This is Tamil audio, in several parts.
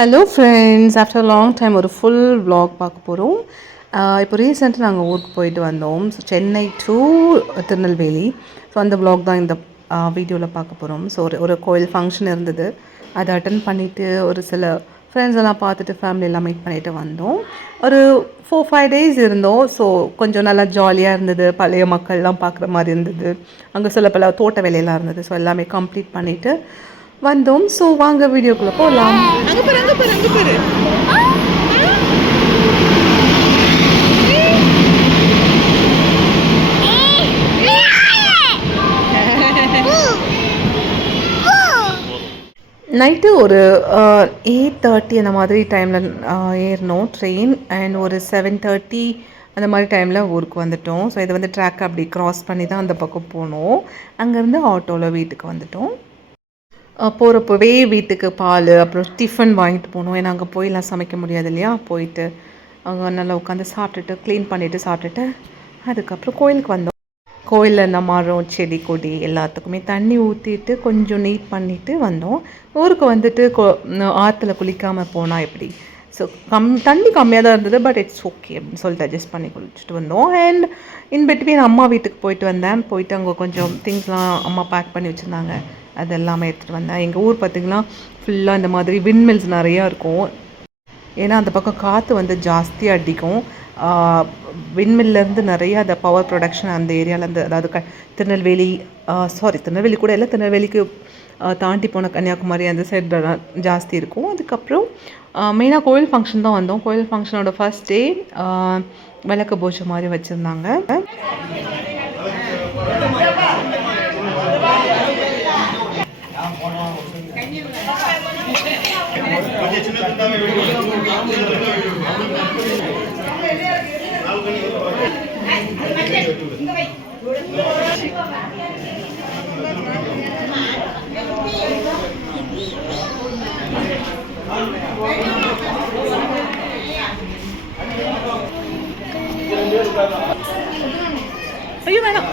Hello friends, after long time ஒரு ஃபுல் vlog பார்க்க போகிறோம். இப்போ ரீசெண்டாக நாங்கள் ஊருக்கு போயிட்டு வந்தோம். So Chennai to Tirunelveli. So அந்த vlog தான் இந்த வீடியோவில் பார்க்க போகிறோம். ஸோ ஒரு கோயில் ஃபங்க்ஷன் இருந்தது, அதை அட்டன் பண்ணிவிட்டு ஒரு சில ஃப்ரெண்ட்ஸ் எல்லாம் பார்த்துட்டு ஃபேமிலியெல்லாம் மீட் பண்ணிவிட்டு வந்தோம். ஒரு 4-5 days இருந்தோம். ஸோ கொஞ்சம் நல்லா ஜாலியாக இருந்தது. பழைய மக்கள்லாம் பார்க்குற மாதிரி இருந்தது. அங்கே சில பல தோட்ட வேலையெல்லாம் இருந்தது. ஸோ எல்லாமே கம்ப்ளீட் பண்ணிவிட்டு வந்தோம். ஸோ வாங்க வீடியோக்குள்ளே போகலாம். அங்க பாரு அங்க பாரு அங்க பாரு. நைட்டு ஒரு 8:30 அந்த மாதிரி டைமில் ஏறினோம் ட்ரெயின். அண்ட் ஒரு 7:30 அந்த மாதிரி டைமில் ஊருக்கு வந்துட்டோம். ஸோ இதை வந்து ட்ராக் அப்படி க்ராஸ் பண்ணி தான் அந்த பக்கம் போனோம். அங்கேருந்து ஆட்டோவில் வீட்டுக்கு வந்துட்டோம். போகிறப்பவே வீட்டுக்கு பால் அப்புறம் டிஃபன் வாங்கிட்டு போனோம். ஏன்னா அங்கே போயெல்லாம் சமைக்க முடியாது இல்லையா. போயிட்டு அங்கே நல்லா உட்காந்து சாப்பிட்டுட்டு க்ளீன் பண்ணிவிட்டு சாப்பிட்டுட்டு அதுக்கப்புறம் கோயிலுக்கு வந்தோம். கோயிலில் இந்த மரம் செடி கொடி எல்லாத்துக்குமே தண்ணி ஊற்றிட்டு கொஞ்சம் நீட் பண்ணிவிட்டு வந்தோம். ஊருக்கு வந்துட்டு ஆற்றுல குளிக்காமல் போனால் எப்படி. ஸோ தண்ணி கம்மியாக தான் இருந்தது, பட் இட்ஸ் ஓகே அப்படின்னு சொல்லிட்டு அட்ஜஸ்ட் பண்ணி குளிச்சுட்டு வந்தோம். அண்ட் இன் பிட்வீன் அம்மா வீட்டுக்கு போயிட்டு வந்தேன். போயிட்டு அங்கே கொஞ்சம் திங்ஸ்லாம் அம்மா பேக் பண்ணி வச்சுருந்தாங்க, அது எல்லாமே எடுத்துகிட்டு வந்தேன். எங்கள் ஊர் பார்த்திங்கன்னா ஃபுல்லாக இந்த மாதிரி விண்மில்ஸ் நிறையா இருக்கும். ஏன்னா அந்த பக்கம் காற்று வந்து ஜாஸ்தியாக அடிக்கும். விண்மில்லேருந்து நிறையா அந்த பவர் ப்ரொடக்ஷன் அந்த ஏரியாவிலேருந்து, அதாவது திருநெல்வேலி கூட இல்லை, திருநெல்வேலிக்கு தாண்டி போன கன்னியாகுமரி அந்த சைடு ஜாஸ்தி இருக்கும். அதுக்கப்புறம் மெயினாக கோயில் ஃபங்க்ஷன் தான் வந்தோம். கோயில் ஃபங்க்ஷனோட ஃபர்ஸ்ட் டே விளக்கு பூஜை மாதிரி வச்சுருந்தாங்க. ஐயோ வேணாம்.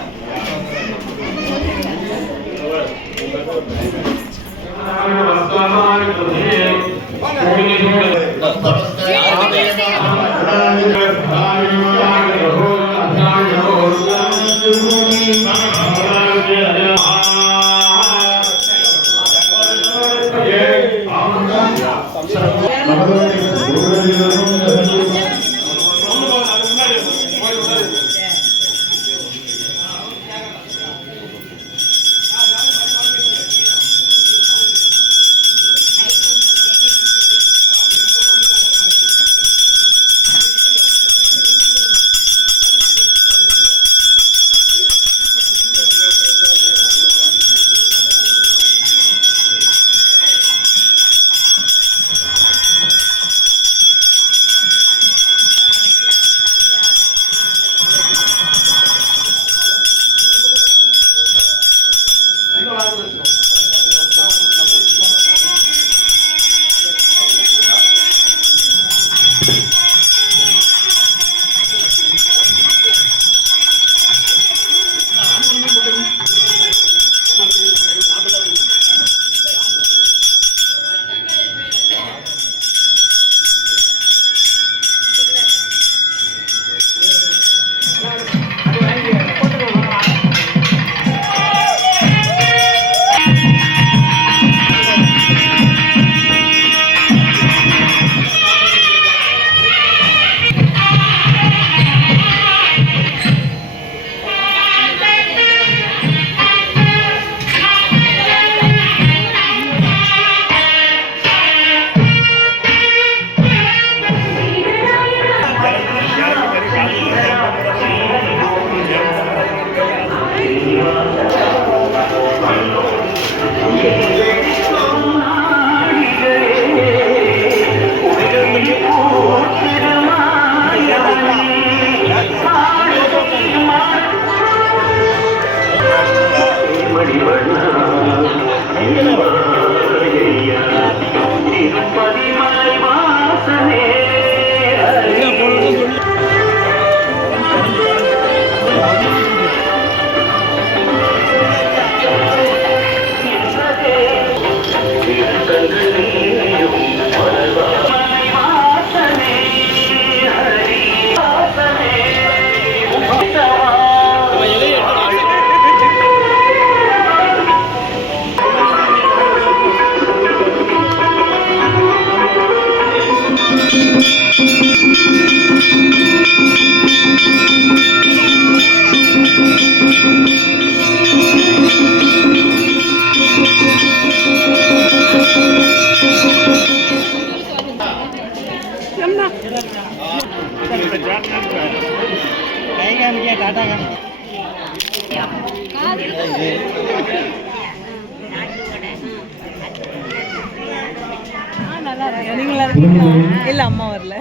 இல்லை அம்மா வரல.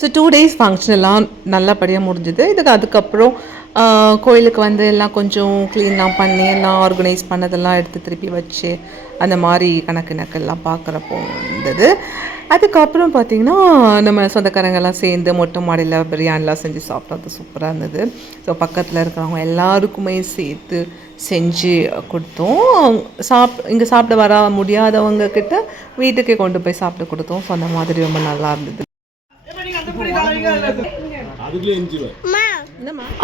ஸோ 2 days ஃபங்க்ஷன் எல்லாம் நல்லபடியாக முடிஞ்சுது. அதுக்கப்புறம் கோயிலுக்கு வந்து எல்லாம் கொஞ்சம் க்ளீன்லாம் பண்ணி எல்லாம் ஆர்கனைஸ் பண்ணதெல்லாம் எடுத்து திருப்பி வச்சு அந்த மாதிரி கணக்கெல்லாம் பார்க்குறப்போ இருந்தது. அதுக்கப்புறம் பார்த்திங்கன்னா நம்ம சொந்தக்காரங்கெல்லாம் சேர்ந்து மொட்டை மாடியில் பிரியாணிலாம் செஞ்சு சாப்பிட்டோம். அது சூப்பராக இருந்தது. ஸோ பக்கத்தில் இருக்கிறவங்க எல்லாருக்குமே சேர்த்து செஞ்சு கொடுத்தோம். இங்கே சாப்பிட வர முடியாதவங்க கிட்ட வீட்டுக்கே கொண்டு போய் சாப்பிட்டு கொடுத்தோம். ஸோ அந்த மாதிரி ரொம்ப நல்லா இருந்தது.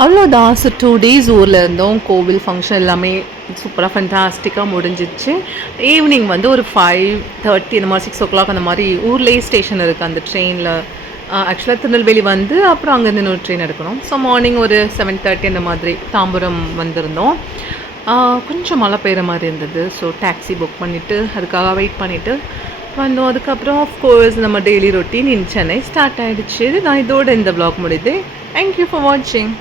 அவ்வளோதான். ஸோ 2 days ஊரில் இருந்தோம். கோவில் ஃபங்க்ஷன் எல்லாமே சூப்பராக ஃபண்டாஸ்டிக்காக முடிஞ்சிச்சு. ஈவினிங் வந்து ஒரு 5:30 அந்த மாதிரி 6 o'clock அந்த மாதிரி ஊர்லேயே ஸ்டேஷன் இருக்குது. அந்த ட்ரெயினில் ஆக்சுவலாக திருநெல்வேலி வந்து அப்புறம் அங்கேருந்து இன்னொரு ட்ரெயின் எடுக்கணும். ஸோ மார்னிங் ஒரு 7:30 அந்த மாதிரி தாம்பரம் வந்திருந்தோம். கொஞ்சம் மழை பெய்கிற மாதிரி இருந்தது. ஸோ டாக்ஸி புக் பண்ணிவிட்டு அதுக்காக வெயிட் பண்ணிவிட்டு வந்தோம். அதுக்கப்புறம் ஆஃப்கோர்ஸ் நம்ம டெய்லி ரொட்டீன் இன் சென்னை ஸ்டார்ட் ஆகிடுச்சு. நான் இதோட இந்த vlog முடியுது. தேங்க்யூ ஃபார் வாட்சிங்.